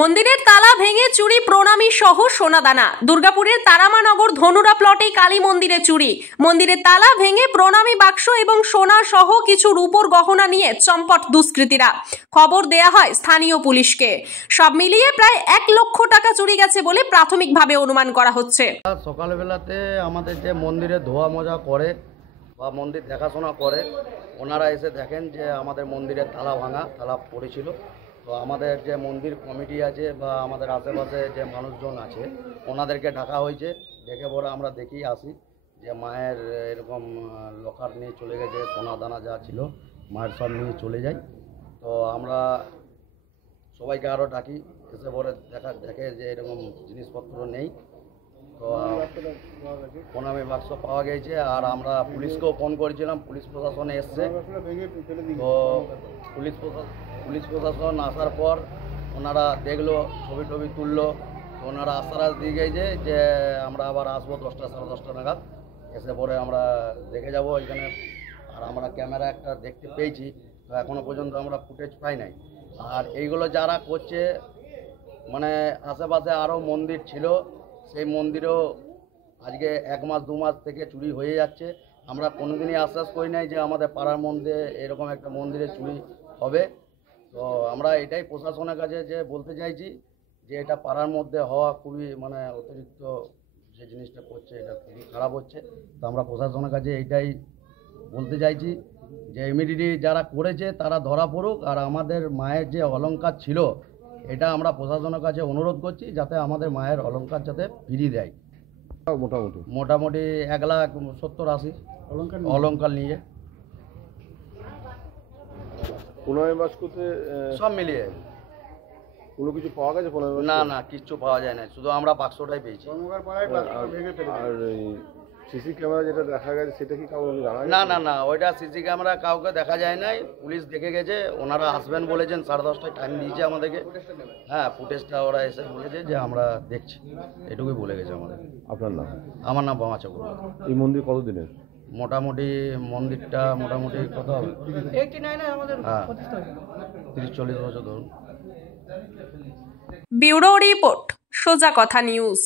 মন্দিরের তালা ভেঙে চুরি প্রণামী সহ সোনাদানা। দুর্গাপুরের তারামানগর ধনুরা প্লটে কালী মন্দিরে চুরি। মন্দিরের তালা ভেঙে প্রণামী বাক্স এবং সোনা সহ কিছু রূপোর গহনা নিয়ে চম্পট দুষ্কৃতীরা। খবর দেয়া হয় স্থানীয় পুলিশকে। সব মিলিয়ে প্রায় 1 লক্ষ টাকা চুরি গেছে বলে প্রাথমিকভাবে অনুমান করা হচ্ছে। সকালবেলাতে আমাদের যে মন্দিরে ধোয়া মজা করে বা মন্দির দেখাশোনা করে ওনারা এসে দেখেন যে আমাদের মন্দিরের তালা ভাঙা, তালা পড়েছিল। তো আমাদের যে মন্দির কমিটি আছে বা আমাদের আশেপাশে যে মানুষজন আছে ওনাদেরকে ডাকা হয়েছে। ডেকে পরে আমরা দেখি আসি যে মায়ের এরকম লকার নিয়ে চলে গেছে, সোনা দানা যা ছিল মায়ের সব নিয়ে চলে যায়। তো আমরা সবাইকে আরও ডাকি, এসে পরে দেখে যে এরকম জিনিসপত্র নেই। তো প্রণামী বাক্স পাওয়া গেছে। আর আমরা পুলিশকেও ফোন করেছিলাম, পুলিশ প্রশাসন এসছে। তো পুলিশ প্রশাসন আসার পর ওনারা দেখলো, ছবি টবি তুললো। ওনারা আশ্বাস দিয়ে গেছে যে আমরা আবার আসবো 10টা সাড়ে 10টা নাগাদ। এসে পরে আমরা দেখে যাব এখানে। আর আমরা ক্যামেরা একটা দেখতে পেয়েছি, তো এখনও পর্যন্ত আমরা ফুটেজ পাই নাই। আর এইগুলো যারা করছে, মানে আশেপাশে আরও মন্দির ছিল, সেই মন্দিরেও আজকে 1 মাস 2 মাস থেকে চুরি হয়ে যাচ্ছে। আমরা কোনোদিনই আশ্বাস করি নাই যে আমাদের পাড়ার মধ্যে এরকম একটা মন্দিরে চুরি হবে। তো আমরা এটাই প্রশাসনের কাছে যে বলতে চাইছি যে এটা পাড়ার মধ্যে হওয়া খুবই মানে অতিরিক্ত, যে জিনিসটা করছে এটা খুবই খারাপ হচ্ছে। তো আমরা প্রশাসনের কাছে এইটাই বলতে চাইছি যে ইমিডিয়েটলি যারা করেছে তারা ধরা পড়ুক। আর আমাদের মায়ের যে অলংকার ছিল এটা আমরা প্রশাসনের কাছে অনুরোধ করছি যাতে আমাদের মায়ের অলংকার যাতে ফিরিয়ে দেয়। মোটামুটি 1,70,80 অলংকার নিয়ে সব মিলিয়ে কোনো কিছু পাওয়া গেছে? না কিচ্ছু পাওয়া যায় না, শুধু আমরা বাক্সটাই পেয়েছি। আর সিসি ক্যামেরা যেটা দেখা গেছে সেটা কি কাউকে জানা গেছে? না ওইটা সিসি ক্যামেরা কাউকে দেখা যায় নাই। পুলিশ দেখে গেছে, ওনারা আসবেন বলেছেন, 10:30টায় টাইম দিয়েছে আমাদেরকে। হ্যাঁ, ফুটেজটা ওরা এসে বলেছে যে আমরা দেখছি, এটুকুই বলে গেছে আমাদের। আপনার নাম? আমার নাম বামা চক্রবর্তী। এই মন্দির কতদিনের? মোটামুটি মন্দিরটা মোটামুটি কত হবে? হ্যাঁ, 30-40 বছর ধরুন। ব্যুরো রিপোর্ট, সোজা কথা নিউজ।